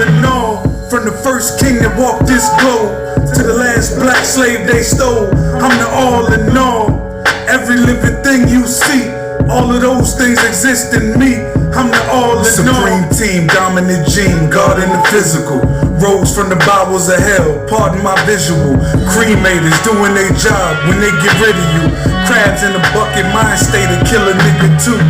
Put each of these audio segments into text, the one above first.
in all. From the first king that walked this globe to the last black slave they stole, I'm the all in all. Every living thing you see, all of those things exist in me. I'm the all in all. Supreme team, dominant gene, God in the physical. Rose from the bowels of hell, pardon my visual. Cremators doing their job when they get rid of you. Crabs in the bucket, mind state to kill a nigga too.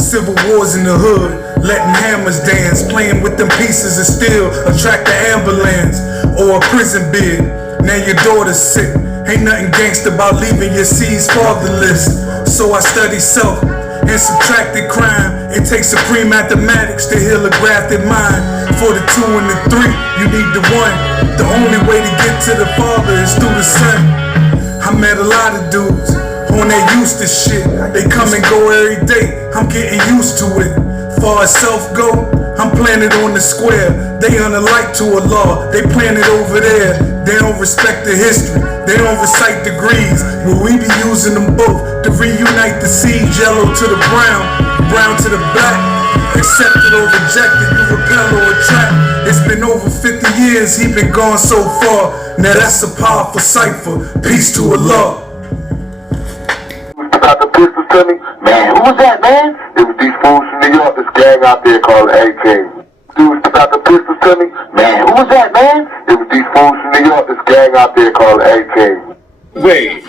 Civil wars in the hood, letting hammers dance, playing with them pieces of steel, attract the ambulance or a prison bid. Now your daughter's sick, ain't nothing gangsta about leaving your seeds fatherless. So I study self and subtracted crime. It takes supreme mathematics to heal a grafted mind. For the 2 and the 3, you need the 1. The only way to get to the Father is through the Son. I met a lot of dudes on that used to shit. They come and go every day, I'm getting used to it. Far as self go, I'm planted on the square. They unalike to a law, they planted over there. They don't respect the history, they don't recite degrees. Well, we be using them both to reunite the seeds. Yellow to the brown, brown to the black. Accepted or rejected, you repel or attract. It's been over 50 years, he been gone so far. Now that's a powerful cipher, peace to Allah. Got the pistols to me? Man, who was that, man? It was these fools from New York, this gang out there called AK. Dudes got the pistols to me? Man, who was that, man? It was these fools from New York, this gang out there called AK. Wait.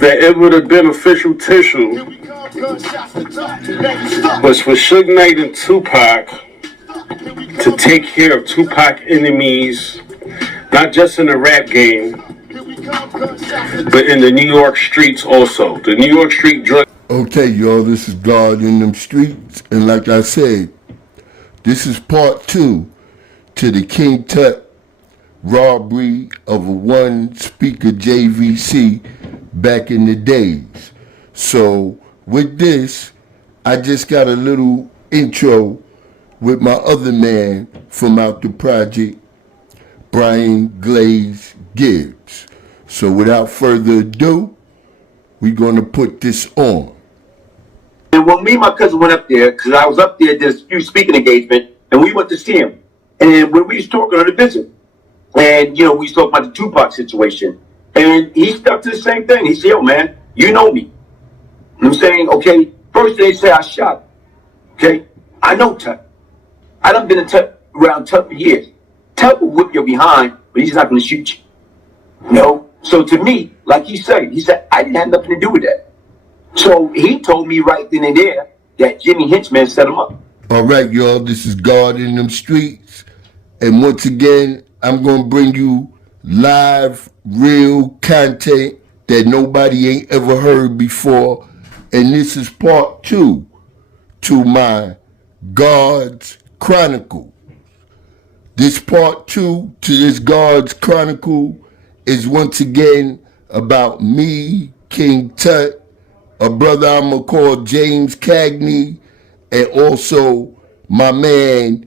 That it would have been official tissue was for Suge Knight and Tupac to take care of Tupac enemies, not just in the rap game, but in the New York streets also. The New York street drug. Okay, y'all, this is God in them streets. And like I said, this is part 2 to the King Tut robbery of a one-speaker JVC back in the days. So with this, I just got a little intro with my other man from out the project, Brian Glaze Gibbs. So without further ado, we're going to put this on. And when me and my cousin went up there, because I was up there, there's a few speaking engagement, and we went to see him. And when we was talking on the visit, and, you know, we was talking about the Tupac situation, and he stuck to the same thing. He said, yo, man, you know me. And I'm saying, okay, first they say I shot him. Okay, I know Tut. I done been around Tut for years. Tut will whip your behind, but he's not going to shoot you. You know? So to me, like he said, I didn't have nothing to do with that. So he told me right then and there that Jimmy Hinchman set him up. All right, y'all, this is God in them streets. And once again, I'm going to bring you live, real content that nobody ain't ever heard before. And this is part 2 to my God's Chronicle. This part 2 to this God's Chronicle is once again about me, King Tut, a brother I'm going to call James Cagney, and also my man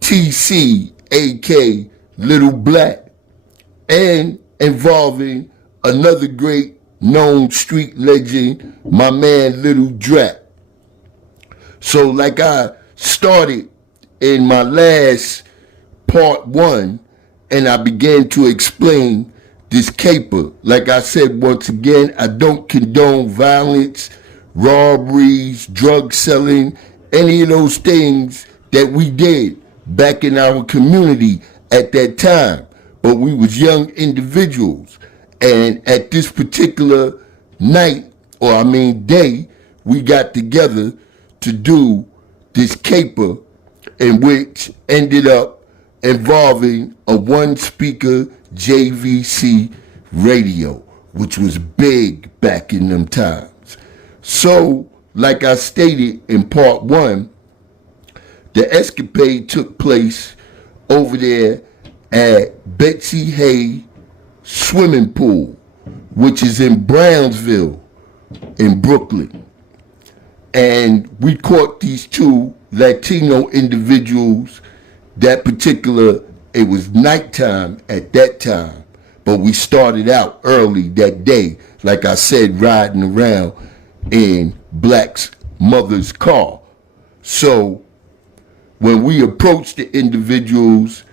TC, a.k.a. Little Black, and involving another great known street legend, my man Little Drac. So like I started in my last part 1, and I began to explain this caper. Like I said, once again, I don't condone violence, robberies, drug selling, any of those things that we did back in our community at that time. But we was young individuals. And at this particular night, or I mean day, we got together to do this caper, in which ended up involving a one-speaker JVC radio, which was big back in them times. So, like I stated in part 1, the escapade took place over there at Betsy Hay Swimming Pool, which is in Brownsville in Brooklyn. And we caught these 2 Latino individuals. That particular, it was nighttime at that time, but we started out early that day, like I said, riding around in Black's mother's car. So when we approached the individuals,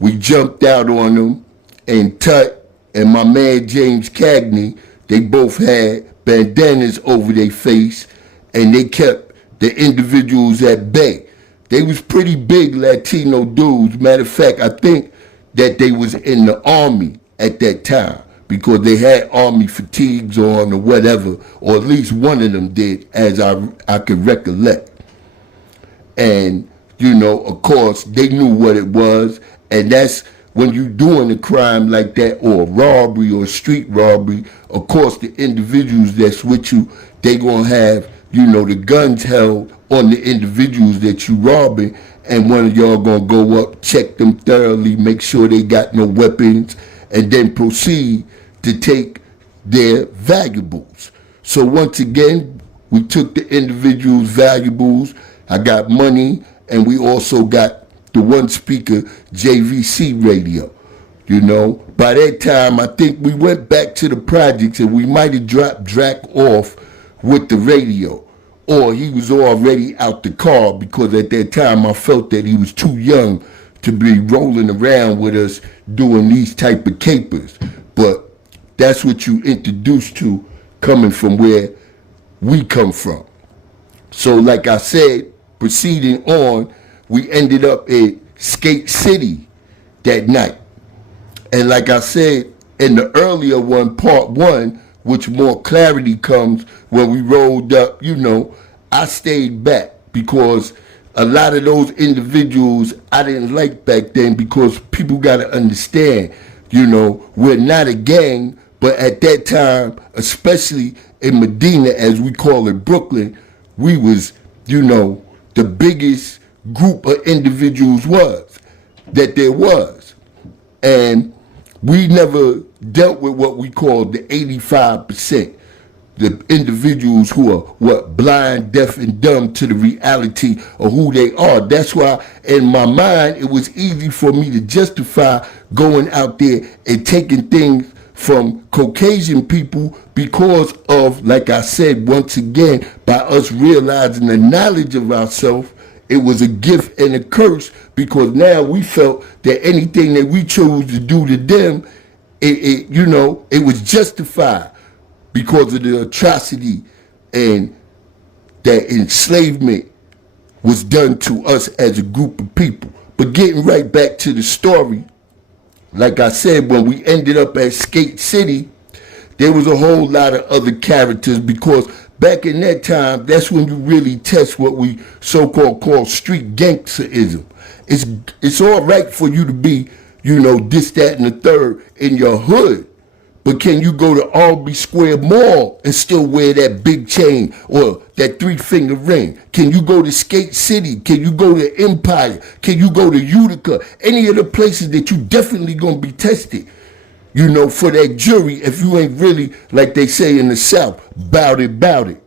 we jumped out on them, and Tut and my man James Cagney, they both had bandanas over their face, and they kept the individuals at bay. They was pretty big Latino dudes. Matter of fact, I think that they was in the army at that time because they had army fatigues on or whatever, or at least one of them did, as I could recollect. And, you know, of course, they knew what it was, and that's when you doing a crime like that, or a robbery or street robbery, of course, the individuals that's with you, they gonna have, you know, the guns held on the individuals that you robbing, and one of y'all gonna go up, check them thoroughly, make sure they got no weapons, and then proceed to take their valuables. So once again, we took the individuals' valuables. I got money, and we also got the one speaker JVC radio. You know, by that time, I think we went back to the projects, and we might have dropped Drac off with the radio, or he was already out the car, because at that time I felt that he was too young to be rolling around with us doing these type of capers. But that's what you introduced to coming from where we come from. So like I said, proceeding on, we ended up at Skate City that night. And like I said, in the earlier one, part one, which more clarity comes when we rolled up, you know, I stayed back because a lot of those individuals I didn't like back then, because people got to understand, you know, we're not a gang, but at that time, especially in Medina, as we call it, Brooklyn, we was, you know, the biggest group of individuals that there was. And we never dealt with what we call the 85%, the individuals who are blind, deaf, and dumb to the reality of who they are. That's why in my mind it was easy for me to justify going out there and taking things from Caucasian people, because of, like I said, once again, by us realizing the knowledge of ourselves, it was a gift and a curse, because now we felt that anything that we chose to do to them, it was justified because of the atrocity and that enslavement was done to us as a group of people. But getting right back to the story, like I said, when we ended up at Skate City, there was a whole lot of other characters, because back in that time, that's when you really test what we so-called call street gangsterism. It's all right for you to be, you know, this, that, and the third in your hood, but can you go to Albee Square Mall and still wear that big chain or that 3-finger ring? Can you go to Skate City? Can you go to Empire? Can you go to Utica? Any of the places that you definitely gonna be tested, you know, for that jury, if you ain't really, like they say in the South, bout it.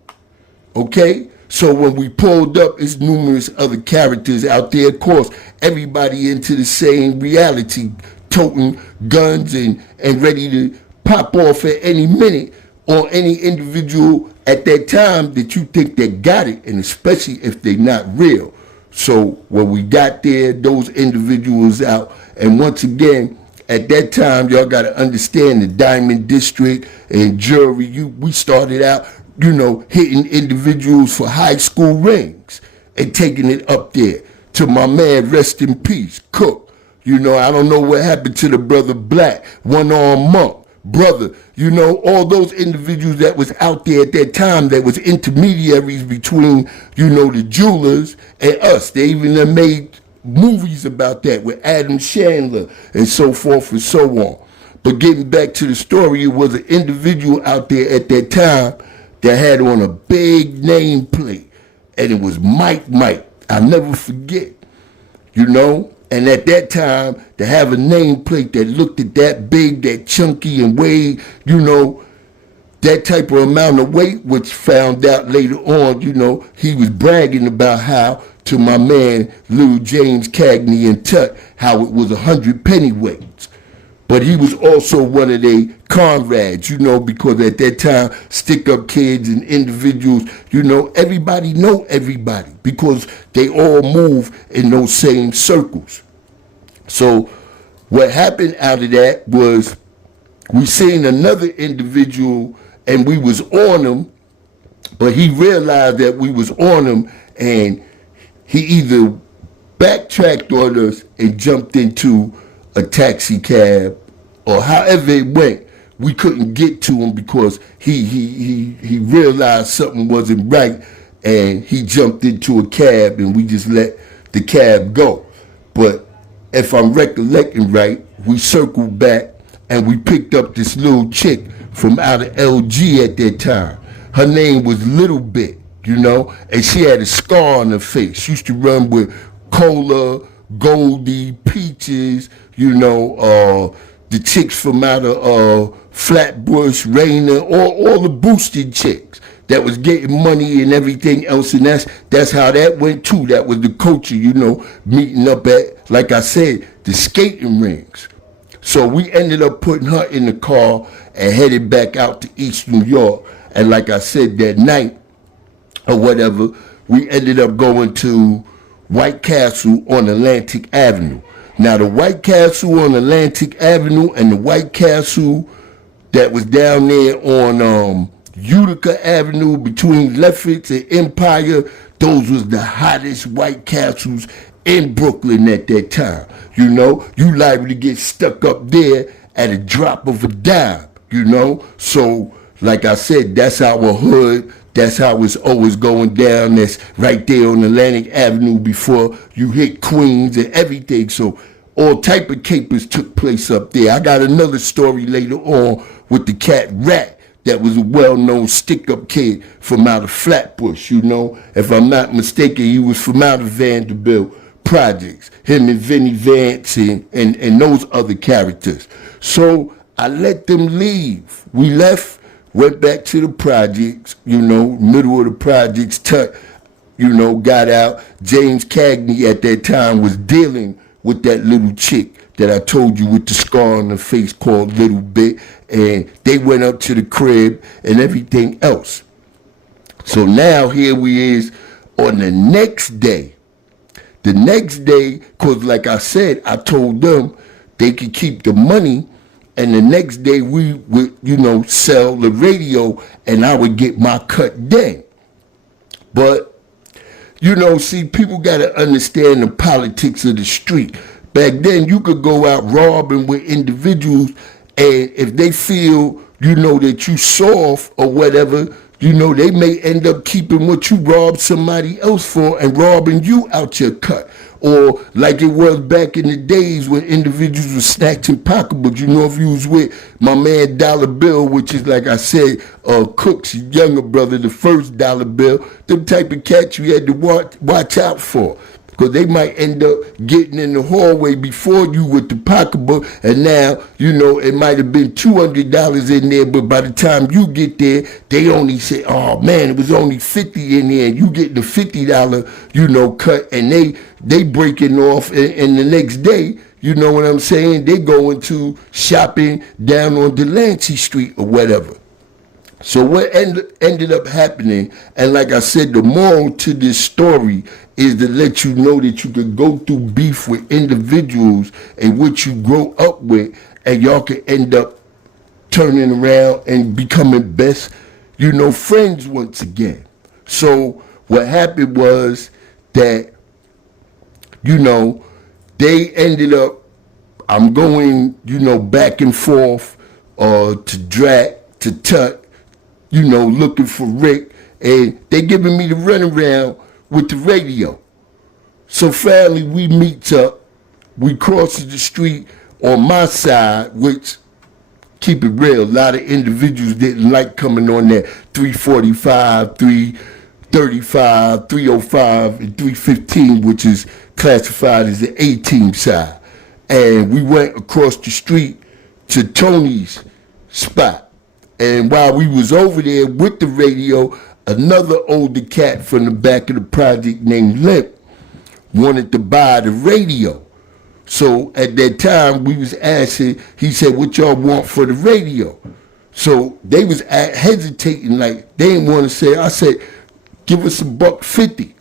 Okay? So when we pulled up, it's numerous other characters out there. Of course, everybody into the same reality, toting guns and ready to pop off at any minute on any individual at that time that you think that got it, and especially if they're not real. So when we got there, those individuals out, and once again, at that time, y'all got to understand the Diamond District and jury, we started out, you know, hitting individuals for high school rings and taking it up there to my man, rest in peace, Cook. You know, I don't know what happened to the brother Black, one-armed monk. Brother, you know, all those individuals that was out there at that time that was intermediaries between, you know, the jewelers and us. They even made movies about that with Adam Sandler and so forth and so on. But getting back to the story, it was an individual out there at that time that had on a big nameplate, and it was Mike. I'll never forget, you know. And at that time, to have a nameplate that looked at that big, that chunky, and weighed, you know, that type of amount of weight, which found out later on, you know, he was bragging about how, to my man, Lil James Cagney and Tut, how it was 100 pennyweights. But he was also one of their comrades, because at that time, stick-up kids and individuals, everybody know everybody because they all move in those same circles. So what happened out of that was we seen another individual and we was on him, but he realized that we was on him and he either backtracked on us and jumped into a taxi cab, or however it went, we couldn't get to him because he realized something wasn't right and he jumped into a cab and we just let the cab go. But if I'm recollecting right, we circled back and we picked up this little chick from out of LG at that time. Her name was Little Bit, and she had a scar on her face. She used to run with Cola, Goldie, Peaches, the chicks from out of Flatbush, Rainer, all the boosted chicks that was getting money and everything else, and that's how that went too. That was the culture, meeting up at, like I said, the skating rinks. So we ended up putting her in the car and headed back out to East New York. And like I said, that night or whatever, we ended up going to White Castle on Atlantic Avenue. Now the White Castle on Atlantic Avenue and the White Castle that was down there on Utica Avenue between Lefferts and Empire, those was the hottest White Castles in Brooklyn at that time. You liable to get stuck up there at a drop of a dime, So, like I said, that's our hood. That's how it's always going down. That's right there on Atlantic Avenue before you hit Queens and everything. So all type of capers took place up there. I got another story later on with the cat Rat that was a well-known stick-up kid from out of Flatbush, If I'm not mistaken, he was from out of Vanderbilt Projects. Him and Vinnie Vance and those other characters. So I let them leave. We left. Went back to the projects, middle of the projects, got out. James Cagney at that time was dealing with that little chick that I told you with the scar on her face called Little Bit, and they went up to the crib and everything else. So now here we is on the next day. The next day, because like I said, I told them they could keep the money. And the next day we would, sell the radio and I would get my cut then. But, see, people got to understand the politics of the street. Back then you could go out robbing with individuals, and if they feel, that you soft or whatever, they may end up keeping what you robbed somebody else for and robbing you out your cut. Or like it was back in the days when individuals were snatching pocketbooks. If you was with my man Dollar Bill, which is, like I said, Cook's younger brother, the first Dollar Bill, them type of cats you had to watch out for. Because they might end up getting in the hallway before you with the pocketbook, and now, it might have been $200 in there, but by the time you get there, they only say, oh man, it was only $50 in there, and you get the $50, cut, and they breaking off, and the next day, you know what I'm saying, they going to shopping down on Delancey Street or whatever. So what ended up happening, and like I said, the moral to this story is to let you know that you can go through beef with individuals and what you grow up with, and y'all can end up turning around and becoming best, friends once again. So what happened was that, they ended up, I'm going, back and forth to Drac, to Tut, looking for Rick, and they giving me the runaround with the radio. So finally we meets up, we crosses the street on my side, which, keep it real, a lot of individuals didn't like coming on that 345, 335, 305, and 315, which is classified as the A-team side. And we went across the street to Tony's spot. And while we was over there with the radio, another older cat from the back of the project named Limp wanted to buy the radio. So at that time, we was asking, he said, what y'all want for the radio? So they was hesitating, like they didn't want to say. I said, give us $1.50.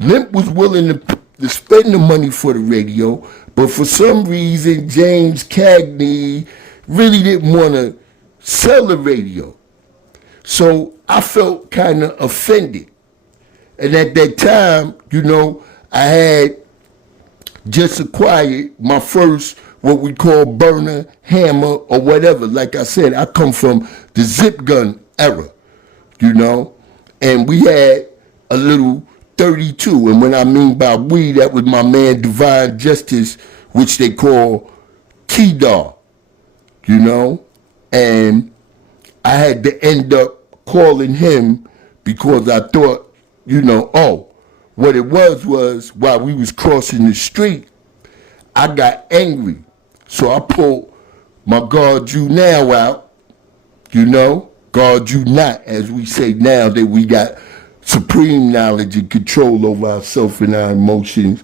Limp was willing to spend the money for the radio, but for some reason, James Cagney really didn't want to sell the radio. So I felt kind of offended. And at that time, you know, I had just acquired my first, what we call burner, hammer, or whatever. Like I said, I come from the zip gun era, you know, and we had a little 32. And when I mean by we, that was my man Divine Justice, which they call Kedar, you know, and I had to end up calling him because I thought, you know, oh, what it was while we was crossing the street, I got angry. So I pulled my guard you now out, you know, guard you not, as we say now that we got supreme knowledge and control over ourselves and our emotions.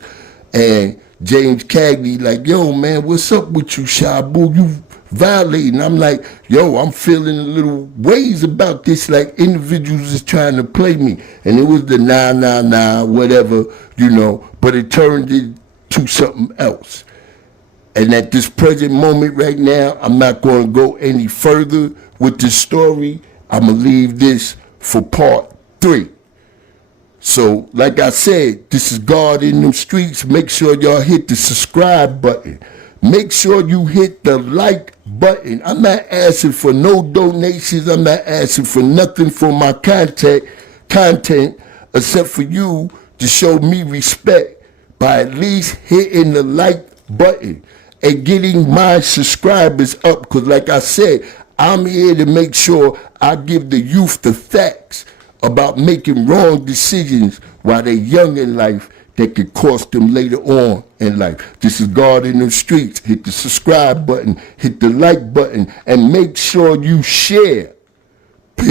And James Cagney like, yo, man, what's up with you, Shabu? You violating. I'm like, yo, I'm feeling a little ways about this, like individuals is trying to play me. And it was the nah, whatever, you know, but it turned into something else. And at this present moment right now, I'm not going to go any further with this story. I'm going to leave this for part 3. So, like I said, this is God in them streets. Make sure y'all hit the subscribe button. Make sure you hit the like button. I'm not asking for no donations. I'm not asking for nothing for my content except for you to show me respect by at least hitting the like button and getting my subscribers up. Because like I said, I'm here to make sure I give the youth the facts about making wrong decisions while they're young in life that could cost them later on in life. This is God in the streets. Hit the subscribe button, hit the like button, and make sure you share. Peace.